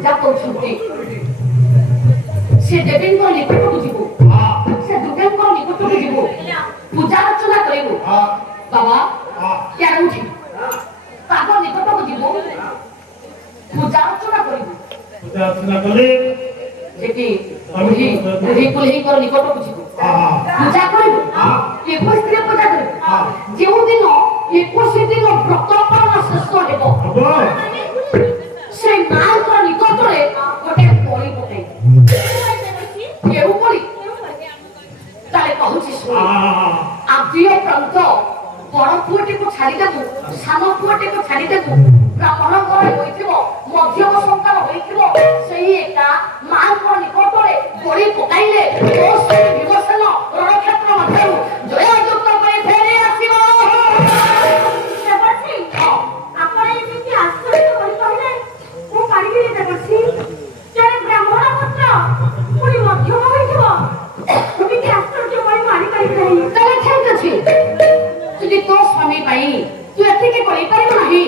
ପୂଜା କରୁଛନ୍ତି ସେ ଦେବୀଙ୍କ ନିକଟକୁ ଯିବୁ ସେ ଦୁର୍ଗାଙ୍କ ନିକଟକୁ ଯିବୁ ପୂଜା ଅର୍ଚ୍ଚନା କରିବୁ ବାବା କେଉଁଠି ତାଙ୍କ ନିକଟକୁ ଯିବୁ ପୂଜା ଅର୍ଚ୍ଚନା କରିବୁ ପୂଜା ଅର୍ଚ୍ଚନା କଲେ ଯେକି ବୁଢ଼ୀ କୁଲ୍ହୀଙ୍କର ନିକଟକୁ ଯିବୁ ପୂଜା କରିବୁ 21 ଦିନ ପୂଜା କରିବୁ ଯେଉଁଦିନ 21 ଦିନ ବ୍ରତ ପାଳନ ଶେଷ ହେବ ସେ ମାଙ୍କ ନିକଟରେ ଗୋଟେ ବଳି ପକାଇବୁ କେଉଁ ବଳି ତାହେଲେ କହୁଛି ଶୁଣ ଆଦ୍ୟ ପ୍ରାନ୍ତ ବଡ଼ ପୁଅଟିକୁ ଛାଡ଼ିଦେବୁ ସାନ ପୁଅଟିକୁ ଛାଡ଼ିଦେବୁ ବ୍ରାହ୍ମଣ ଘର ହୋଇଥିବ ମଧ୍ୟମ ସନ୍ତାନ ହୋଇଥିବ ସେହି ଏକା ମାଙ୍କ ନିକଟରେ ବଳି ପକାଇଲେ ଭୀମସେନ ରଣକ୍ଷେତ୍ର ମଧ୍ୟରୁ ଜୟଯୁକ୍ତ କରି ଫେରି ଆସିବ ଆପଣ ଏମିତି ଆଶ୍ଚର୍ଯ୍ୟ କରି କହିଲେ ମୁଁ ପାରିବିନି ଦେବର୍ଷି ଜଣେ ବ୍ରାହ୍ମଣ ପୁତ୍ର ପୁଣି ମଧ୍ୟମ ହୋଇଥିବ ଏମିତି ଆଶ୍ଚର୍ଯ୍ୟ କରି ମାରିପାରିବି ନାହିଁ ତାହେଲେ ଠିକ ଅଛି ଯଦି ତୋ ସ୍ୱାମୀ ପାଇଁ ତୁ ଏତିକି କରିପାରିବୁ ନାହିଁ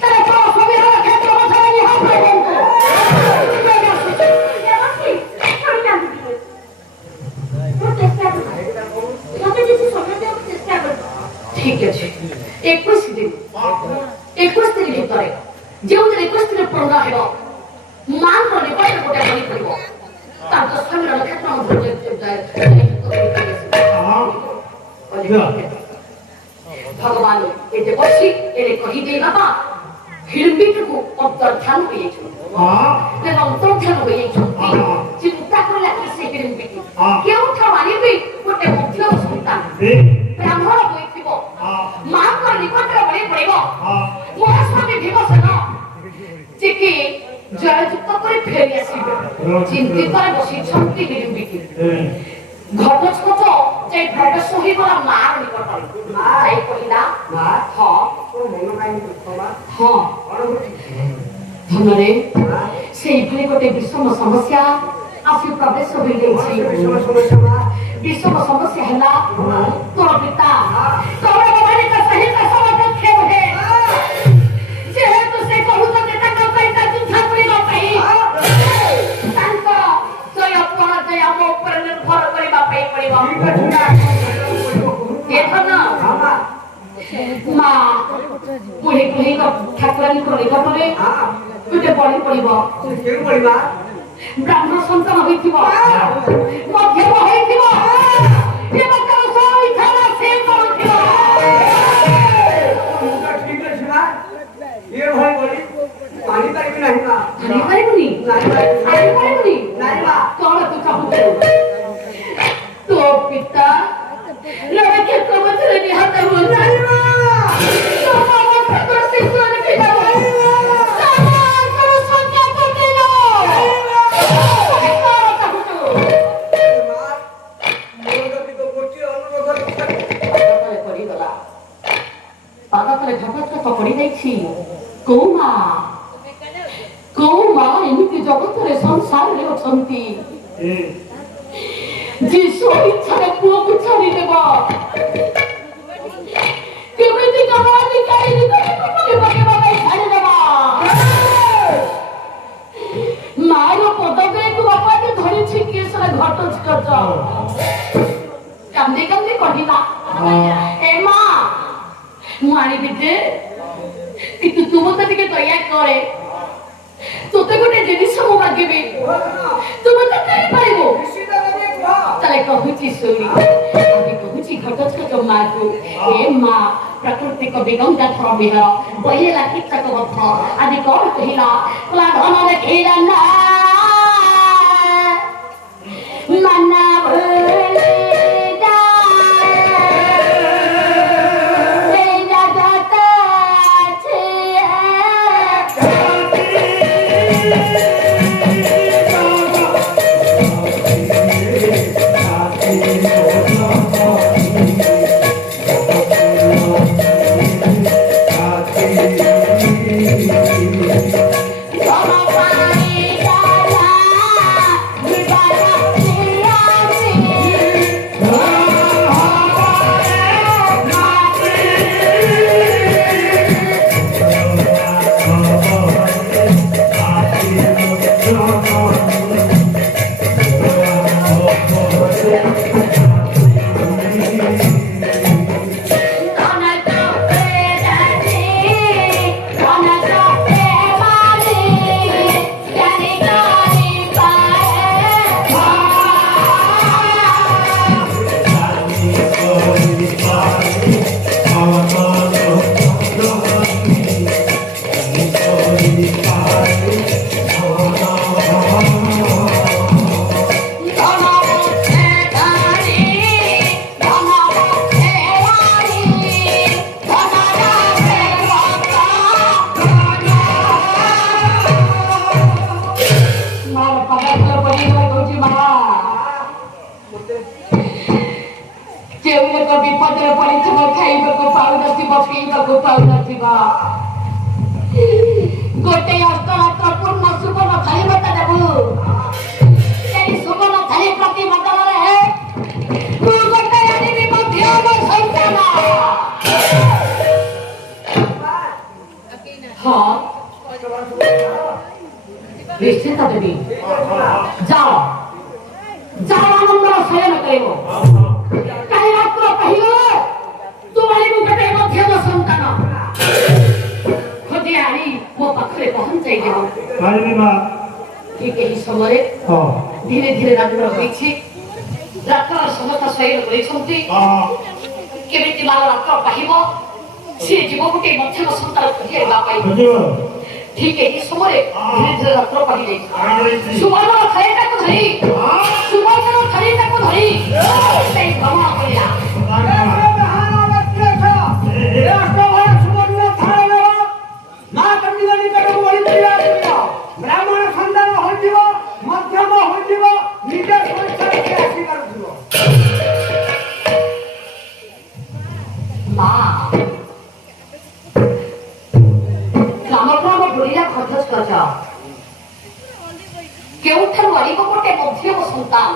ତାହେଲେ ତୋ ସ୍ୱାମୀ ରଣକ୍ଷେତ୍ର ମଧ୍ୟରେ ନିହାତି ରହିବୁ ঠিক আছে 21 দিন ভিতরে যেদিন 21 দিন পূর্ণ ହେବ ମାଙ୍କ ନିକଟରେ ଗୋଟେ ବଳି ପଡ଼ିବ ତାଙ୍କ ସ୍ୱାମୀ ରଣକ୍ଷେତ୍ର ଭଗବାନ ଏ ଦେବର୍ଷି ଏରେ କହିଦେଇ ବାବା ହିଡିମ୍ବିକୁ ଅନ୍ତର୍ଧ୍ୟାନ ହୋଇଯାଇଛନ୍ତି ଅନ୍ତର୍ଧ୍ୟାନ ହୋଇଯାଇଛନ୍ତି ଚିନ୍ତା କଲେ ସେ ହିଡିମ୍ବିକୁ କେଉଁଠାରୁ ଆଣିବି ଗୋଟେ ମଧ୍ୟମ ସନ୍ତାନ ବ୍ରାହ୍ମଣ ହୋଇଥିବ ମାଙ୍କ ନିକଟରେ ବଳି ପଡ଼ିବ ମୋ ସ୍ୱାମୀ ଭୀମସେନ ଯିଏକି ଜୟଯୁକ୍ତ କରି ଫେରି ଆସିବେ ଚିନ୍ତିତରେ ବସିଛନ୍ତି ହିଡିମ୍ବିକୁ ଘଟୋତ୍କଚ ଯାଇ ପ୍ରବେଶ ହୋଇଗଲା ମାର ନିକଟରେ ଯାଇ କହିଲା ଧନରେ ସେଇଭଳି ଗୋଟେ ବିଷମ ସମସ୍ୟା ଆସି ପ୍ରବେଶ ହୋଇଯାଇଛି ବିଷମ ସମସ୍ୟା ହେଲା ତୋର ପିତା ତୋର ସହିତ ସମକକ୍ଷ ନୁହେଁ ଯେହେତୁ ସେ କହୁଛନ୍ତି ତାଙ୍କ ସହିତ ଯୁଦ୍ଧ କରିବା ପାଇଁ ତାଙ୍କର ଜୟ ପରାଜୟ ଆମ ଉପରେ ନିର୍ଭର କରିବା ପାଇଁ ପଡ଼ିବ ମା ବୁଢ଼ୀ ବୁଢ଼ୀଙ୍କ ଠାକୁରାଣୀଙ୍କ ନିକଟରେ ଗୋଟେ ବଳି ପଡ଼ିବ ବ୍ରାହ୍ମଣ ସନ୍ତାନ ହୋଇଥିବ ମଧ୍ୟମ ହୋଇଥିବ ଏବଂ ତାର ସ୍ୱଇଚ୍ଛାରେ ସେ କରୁଥିବ ଆଣିପାରିବୁନି କଣ ତୁ ଚାହୁଁଛୁ ତୋ ପିତା ରଣକ୍ଷେତ୍ର ମଧ୍ୟରେ ନିହତ ହୁଅନ୍ତି କୋଉ ମା ଏମିତି ଜଗତରେ ସଂସାରରେ ଅଛନ୍ତି ଯେ ସ୍ୱଇଚ୍ଛାରେ ପୁଅକୁ ଛାଡ଼ିଦେବ କେମିତି ଛାଡ଼ିଦେବା ମାର ପଦବୀକୁ ବାପାকে ଧରିଛି କିଏ ସେଟା ଘଟୋତ୍କଚ କାନ୍ଦି କାନ୍ଦି କହିଲା ଏ ମା ମୁଁ ଆଣିବି ଯେ କିନ୍ତୁ ତୁ ମତେ ଟିକେ ଦୟା କରେ ତୋତେ ଗୋଟେ ଜିନିଷ ମୁଁ ମାଗିବି ତୁ ମତେ ଦେଇପାରିବୁ ତାହେଲେ କହୁଛି ଶୁଣି ଆଜି କହୁଛି ଘଟୋତ୍କଚ ମାକୁ ଏ ମା ପ୍ରାକୃତିକ ବିଗଙ୍ଗାଧର ବିହାର ବହିଲା କିଚକ ବଧ ଆଜି କଣ କହିଲା ଧନ ଦେଖେଇଲା ନା ମନା Bye. ଶୋଇବାକୁ ପାଉନଥିବା ଗୋଟେ ଅଷ୍ଟରାତ୍ର ପୂର୍ଣ୍ଣ ସୁବର୍ଣ୍ଣ ଥାଳି ମତେ ଦେବୁ। ସେଇ ସୁବର୍ଣ୍ଣ ଥାଳି ପ୍ରତି ବଦଳରେ ମୁଁ ଗୋଟେ ଆଣିବି ମଧ୍ୟ ମୋ ସନ୍ତାନ। ହଁ ନିଶ୍ଚିତ ଦେବି। ଯାଅ ଯାଅ ଆନନ୍ଦର ଶୟନ କରିବ। କାଲି ରାତ୍ର କହିବ ତୁମରି ମୁଁ ଗୋଟେ ମଧ୍ୟମ ସନ୍ତାନ ଖୋଜି ଆଣି ମୋ ପାଖରେ ପହଞ୍ଚାଇ ଦେବ। ଠିକ ଏହି ସମୟରେ ଧୀରେ ଧୀରେ ରାତ୍ର ହୋଇଛି। ରାତ୍ର ସମସ୍ତ ଶୟନ କରିଛନ୍ତି। କେମିତି ମାର ରାତ୍ର ପାହିବ ସିଏ ଯିବ ଗୋଟେ ମଧ୍ୟମ ସନ୍ତାନ ଖୋଜି ଆଣିବା ପାଇଁ। ଠିକ ଏହି ସମୟରେ ଧୀରେ ଧୀରେ ରାତ୍ର ପାହିଯାଇଛି। ସୁବର୍ଣ୍ଣର ଥାଳିଟାକୁ ଧରି ସେଇ ଭ୍ରମଣ କରିଲା। ବ୍ରାହ୍ମଣ ସନ୍ତାନ ହୋଇଯିବ, ମଧ୍ୟମ ହୋଇଯିବ, ନିଜ ସଂସାରରେ ଆସିପାରୁଥିବ। ମା ଗ୍ରାମ ବୁଡ଼ିଲା ଖର୍ଚ୍ଚ ଖର୍ଚ୍ଚ କେଉଁଠାରୁ ଆଣିବ ଗୋଟେ ମଧ୍ୟମ ସନ୍ତାନ।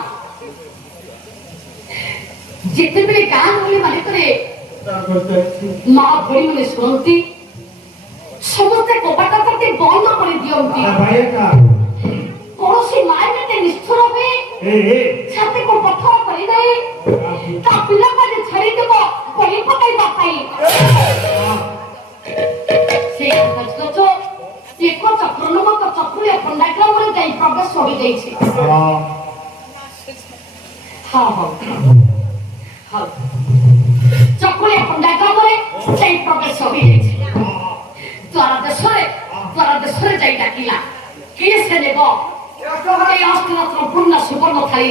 ଯେତେବେଳେ ଗାଁ ଗହଳି ମାନଙ୍କରେ ମା ଭଳିମାନେ ଶୁଣନ୍ତି ସମସ୍ତେ କବାଟ କାଟି ବନ୍ଦ କରି ଦିଅନ୍ତି। କୌଣସି ମା ଯେତେ ନିଷ୍ଠୁର ହୁଏ ଛାତିକୁ ପଥର କରିଦେଇ ତା ପିଲାମାନେ ଛାଡ଼ିଦେବ ବଳି ପକାଇବା ପାଇଁ। ସେ ଏକ ଚକ୍ରନମକ ଚକ୍ରୁଏ ଖଣ୍ଡାଗ୍ରାମରେ ଯାଇ ପ୍ରବେଶ ହୋଇଯାଇଛି। ଚକ୍ରୁଏ ଖଣ୍ଡାଗ୍ରାମରେ ଯାଇ ପ୍ରବେଶ ହୋଇଯାଇଛି। ଦ୍ୱାର ଦେଶରେ ଯାଇ ଡାକିଲା। କିଏ ସେ ନେବ এই অষ্টরাত্র পূর্ণ সুবর্ণ থালি।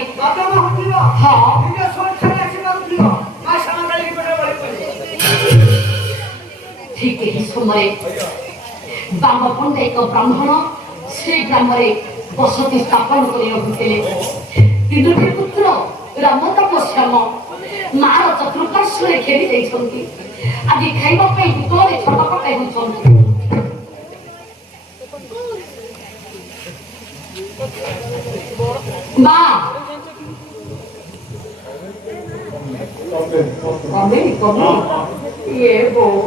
ঠিক এই সময়ে বামপন্থা এক ব্রাহ্মণ সেই গ্রামে বসতি স্থাপন করে রহুଥିଲେ। তিনোটি পুত্র রাম তপস্যাম ମାର ଚତୁଃପାର୍ଶ୍ୱରେ ଘେରି ଯାଇଛନ୍ତି। ଆଜି ଖାଇବା ପାଇଁ ଭିତରେ ଛଟପଟ ହେଉଛନ୍ତି। ମା କମେ ଇଏ ବୋଉ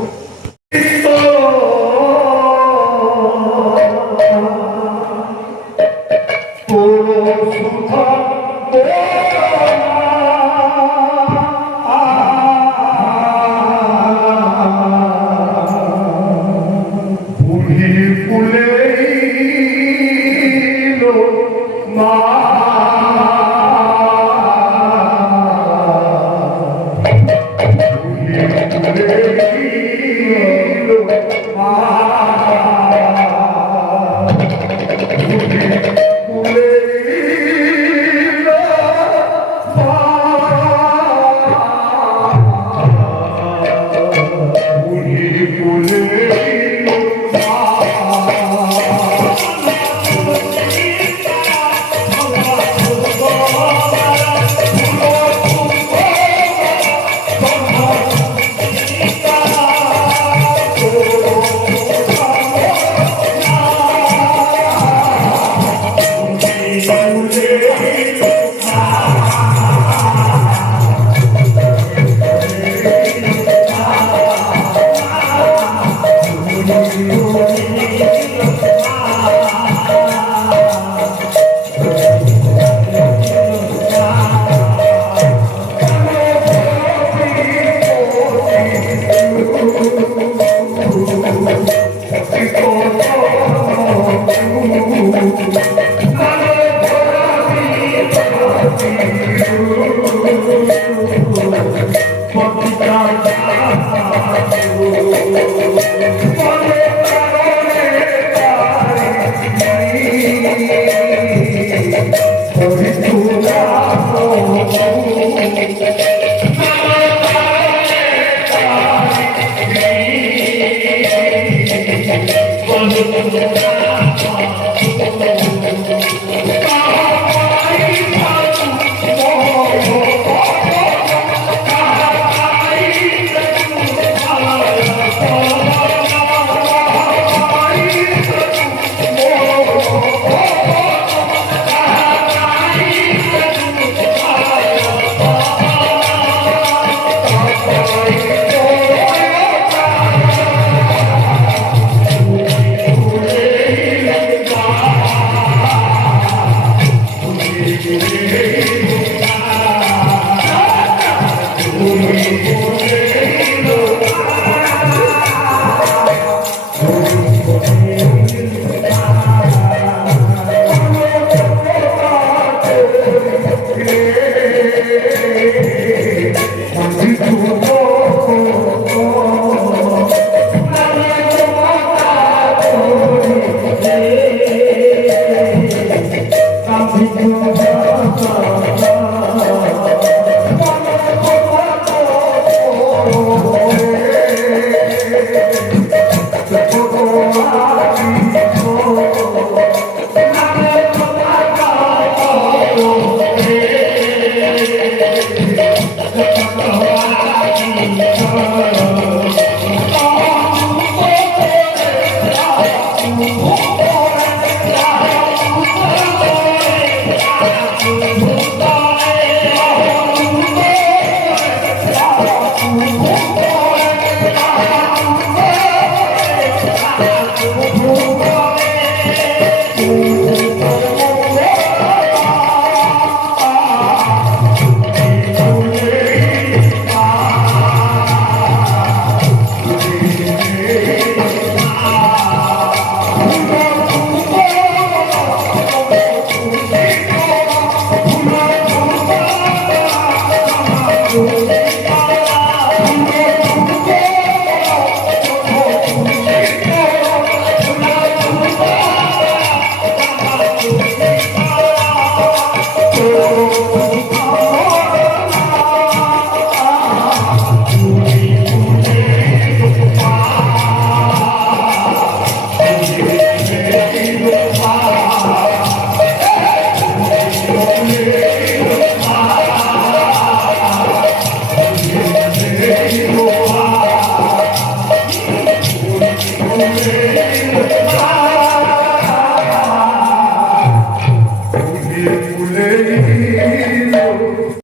ফুলে